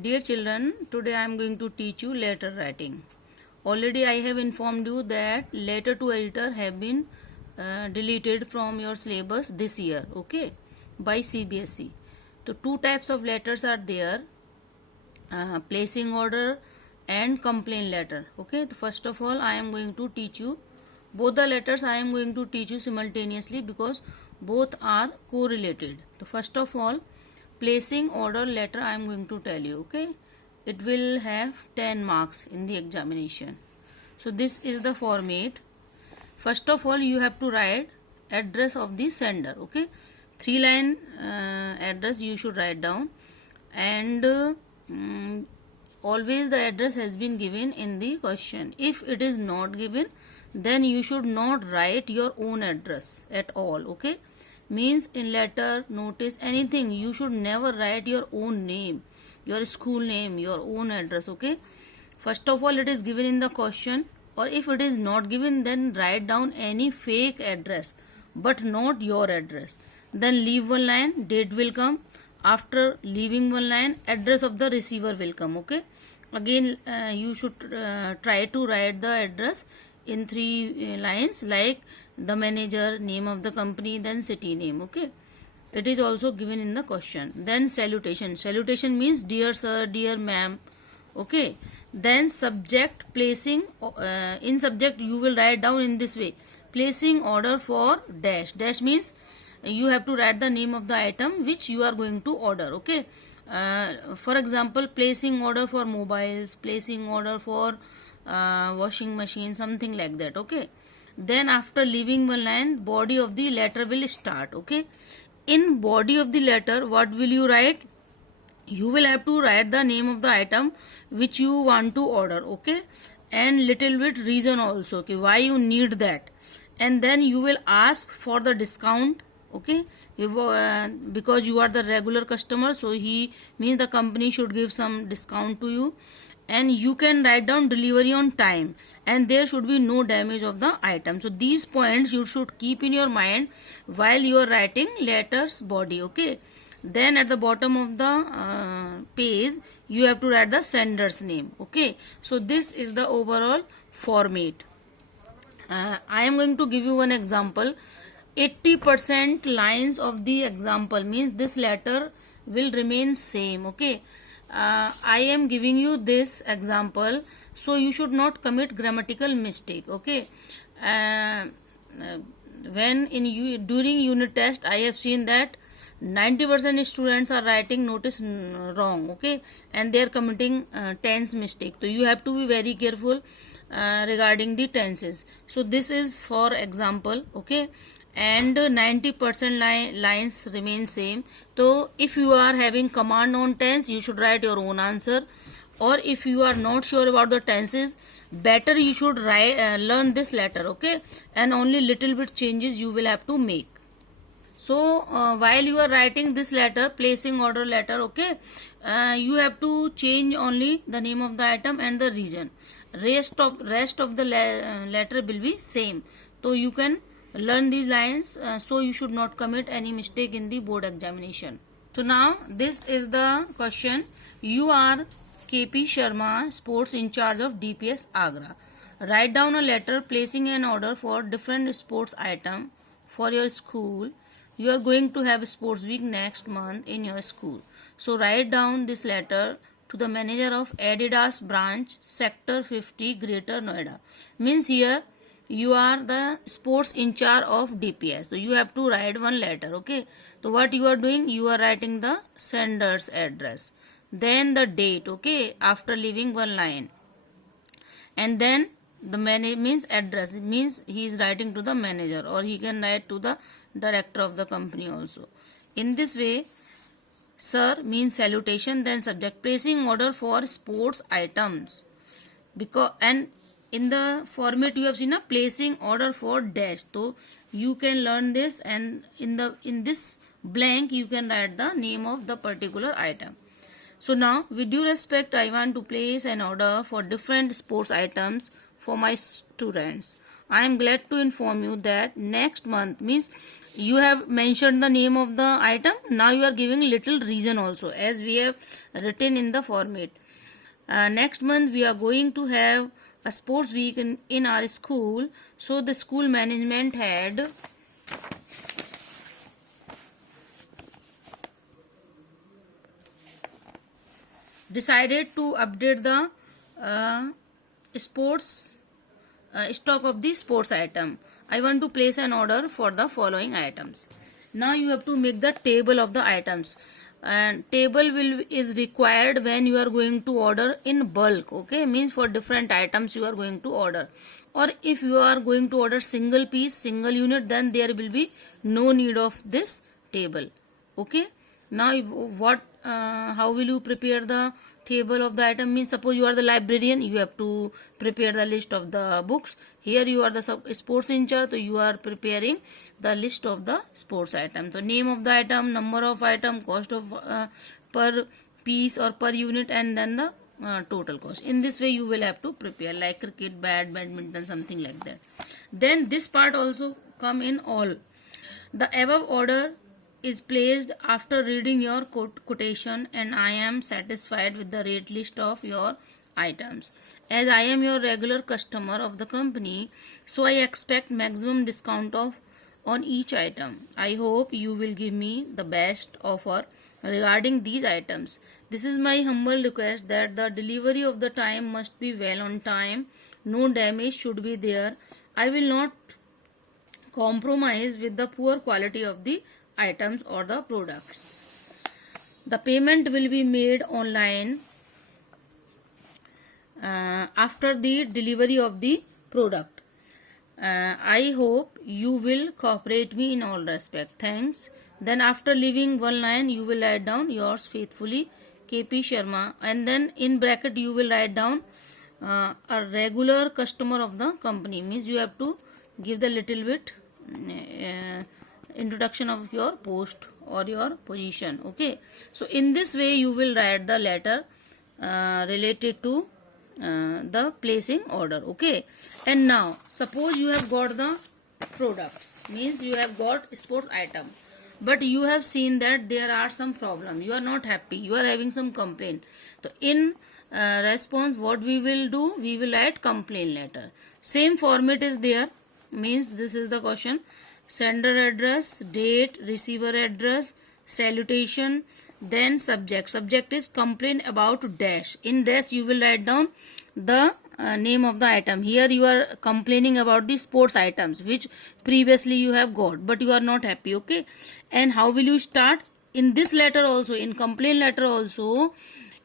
Dear children, today I am going to teach you letter writing. Already I have informed you that letter to editor have been deleted from your syllabus this year, okay, by CBSE. So two types of letters are there, placing order and complaint letter, okay. So first of all I am going to teach you both the letters. I am going to teach you simultaneously because both are correlated. So first of all, placing order letter I am going to tell you, okay. It will have 10 marks in the examination. So this is the format. First of all, you have to write address of the sender, okay. 3-line address you should write down, and always the address has been given in the question. If it is not given, then you should not write your own address at all, okay. Means in letter, notice, anything, you should never write your own name, your school name, your own address, okay. First of all, it is given in the question, or if it is not given, then write down any fake address but not your address. Then leave one line, date will come. After leaving one line, address of the receiver will come, okay. Again you should try to write the address in 3 lines, like the manager, name of the company, then city name, okay. It is also given in the question. Then salutation. Salutation means dear sir, dear ma'am, okay. Then subject, placing in subject you will write down in this way: placing order for dash. Dash means you have to write the name of the item which you are going to order, okay. For example, placing order for mobiles, placing order for washing machine, something like that, okay. Then after leaving one line, body of the letter will start, okay. In body of the letter, what will you write? You will have to write the name of the item which you want to order, okay, and little bit reason also, okay, why you need that. And then you will ask for the discount, okay. Because you are the regular customer, so he means the company should give some discount to you. And you can write down delivery on time, and there should be no damage of the item. So these points you should keep in your mind while you are writing letters body, okay. Then at the bottom of the page you have to write the sender's name, okay. So this is the overall format. I am going to give you one example. 80% lines of the example means this letter will remain same, okay. I am giving you this example, so you should not commit grammatical mistake, okay. When during unit test, I have seen that 90% students are writing notice wrong, okay, and they are committing tense mistake. So you have to be very careful regarding the tenses. So this is for example, okay, and 90% lines remain same. So if you are having command on tense, you should write your own answer, or if you are not sure about the tenses, better you should learn this letter, okay, and only little bit changes you will have to make. So while you are writing this letter, placing order letter, okay, you have to change only the name of the item and the region. Rest of the letter will be same. So you can learn these lines, so you should not commit any mistake in the board examination. So now this is the question. You are KP Sharma, sports in charge of DPS Agra. Write down a letter placing an order for different sports item for your school. You are going to have a sports week next month in your school. So write down this letter to the manager of Adidas branch, sector 50, Greater Noida. Means here you are the sports in charge of DPS, so you have to write one letter, okay. So what you are doing, you are writing the sender's address, then the date, okay, after leaving one line, and then the manager means address means he is writing to the manager, or he can write to the director of the company also. In this way, sir means salutation, then subject, placing order for sports items, because and in the format you have seen a placing order for dash. So you can learn this, and in this blank you can write the name of the particular item. So now with due respect, I want to place an order for different sports items for my students. I am glad to inform you that next month, means you have mentioned the name of the item. Now you are giving little reason also, as we have written in the format. Next month we are going to have a sports week in our school. So the school management had decided to update the sports stock of the sports item. I want to place an order for the following items. Now you have to make the table of the items, and table is required when you are going to order in bulk. Okay, means for different items you are going to order, or if you are going to order single piece, single unit, then there will be no need of this table. Okay, now how will you prepare the table of the item? Means suppose you are the librarian, you have to prepare the list of the books. Here you are the sports in charge, so you are preparing the list of the sports item. So name of the item, number of item, cost of per piece or per unit, and then the total cost. In this way you will have to prepare, like cricket bat, badminton, something like that. Then this part also come in all. The above order is placed after reading your quotation, and I am satisfied with the rate list of your items. As I am your regular customer of the company, so I expect maximum discount on each item. I hope you will give me the best offer regarding these items. This is my humble request that the delivery of the time must be well on time. No damage should be there. I will not compromise with the poor quality of the items or the products. The payment will be made online after the delivery of the product. I hope you will cooperate me in all respect. Thanks. Then after leaving one line you will write down yours faithfully, KP Sharma, and then in bracket you will write down a regular customer of the company. Means you have to give the little bit introduction of your post or your position. Okay, so in this way you will write the letter related to the placing order. Okay, and now suppose you have got the products, means you have got sports item, but you have seen that there are some problem, you are not happy, you are having some complaint. So in response what we will do, we will write complaint letter. Same format is there, means this is the question: sender address, date, receiver address, salutation, then subject. Subject is complaint about dash. In dash you will write down the name of the item. Here you are complaining about the sports items which previously you have got, but you are not happy. Okay, and how will you start? In this letter also, in complaint letter also,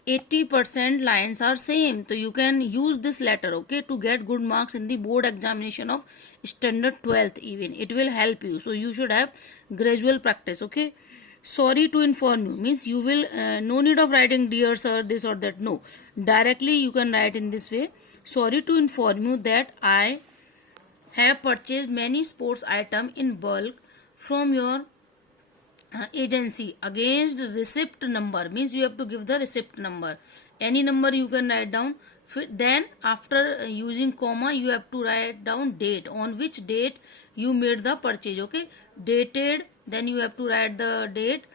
80% lines are same, so you can use this letter, okay, to get good marks in the board examination of standard 12th. Even it will help you, so you should have gradual practice. Okay, sorry to inform you, means you will no need of writing dear sir this or that, no, directly you can write in this way: sorry to inform you that I have purchased many sports item in bulk from your agency against receipt number. Means you have to give the receipt number, any number you can write down. Then after using comma you have to write down date, on which date you made the purchase. Okay, dated, then you have to write the date.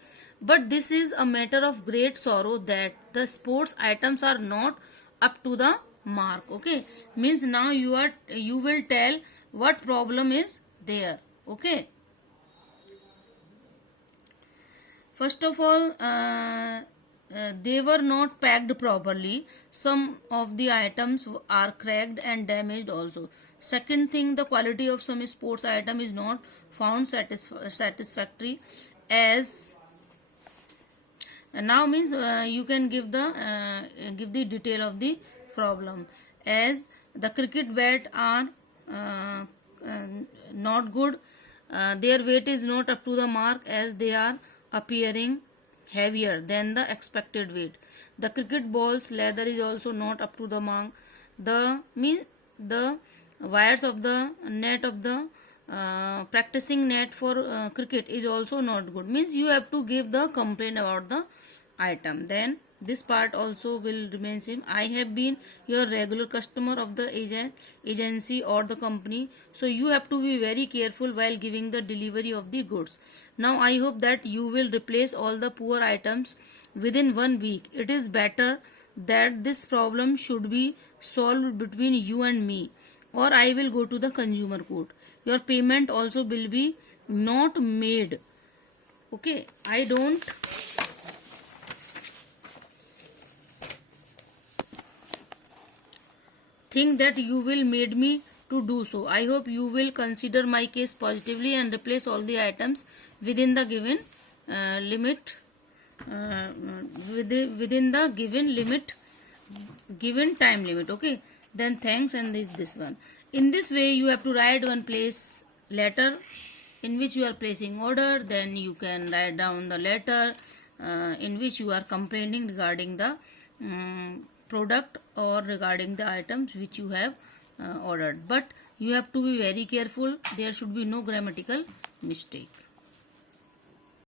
But this is a matter of great sorrow that the sports items are not up to the mark. Okay, means now you will tell what problem is there. Okay, first of all, they were not packed properly. Some of the items are cracked and damaged also. Second thing, the quality of some sports item is not found satisfactory. As now means you can give the detail of the problem. As the cricket bat are not good, their weight is not up to the mark, as they are appearing heavier than the expected weight. The cricket ball's leather is also not up to the mark. The wires of the net of the practicing net for cricket is also not good. Means you have to give the complaint about the item. Then This part also will remain same. I have been your regular customer of the agency or the company, so you have to be very careful while giving the delivery of the goods. Now I hope that you will replace all the poor items within 1 week. It is better that this problem should be solved between you and me, or I will go to the consumer court. Your payment also will be not made. Okay, I don't think that you will made me to do so. I hope you will consider my case positively and replace all the items within the given limit, within the given time limit. Okay, then thanks, and this one. In this way you have to write one place letter in which you are placing order. Then you can write down the letter in which you are complaining regarding the product or regarding the items which you have ordered. But you have to be very careful. There should be no grammatical mistake.